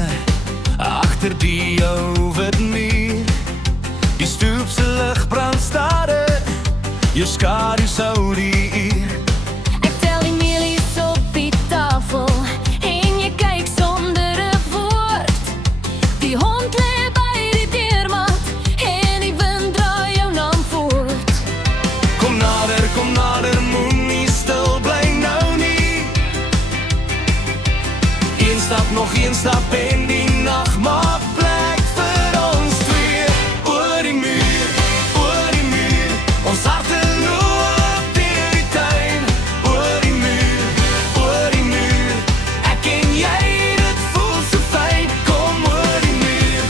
geheime agter die jou wit muur. Die stoep se lig brand stadig, jou skadu sou die uur. Ek tel die mielies op die tafel en jy kyk sonder 'n woord. Die hond lê by die deurmat en die wind draai jou naam voort. Kom nader, moenie stil bly nou nie. Een stap en die nag maak plek vir ons twee. Oor die muur, ons harte loop deur die tuin. Oor die muur, ek en jy, dit voel so fyn. Kom oor die muur,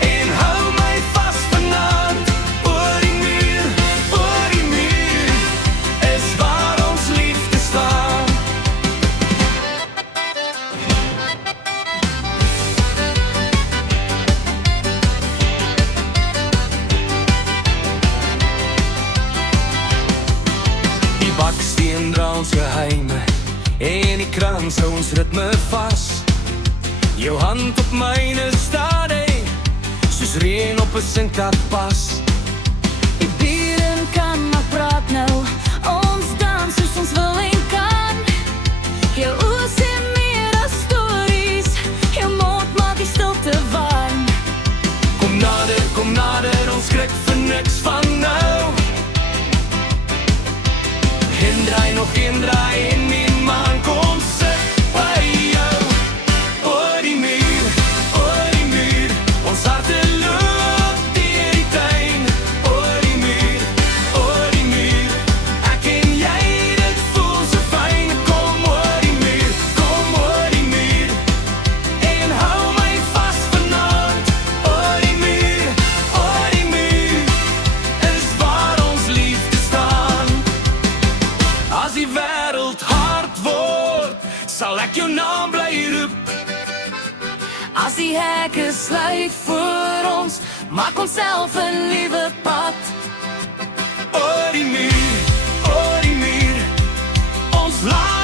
en hou my vas vanaand. Oor die muur, is waar ons liefde staan. Die baksteen dra ons geheime en die krans hou ons ritme vas. Jou hand op myne stadig, soos reën op 'n sinkpad. Die buren kan maar praat nou, ons dans soos ons wil en kan. Jou oë sê meer as stories, jou mond maak die stilte warm. Kom nader, ons skrik vir niks van nou. Een draai en die maan kom sit by jou. Oor die muur, ons harte loop deur die tuin. Oor die muur, ek en jy, dit voel so fyn. Kom oor die muur, en hou my vas vanaand. Oor die muur, is waar ons liefde staan. As die wêreld hard word, sal ek jou naam bly roep. As die hekke sluit voor ons, maak ons self 'n nuwe pad. Oor die muur, ons laat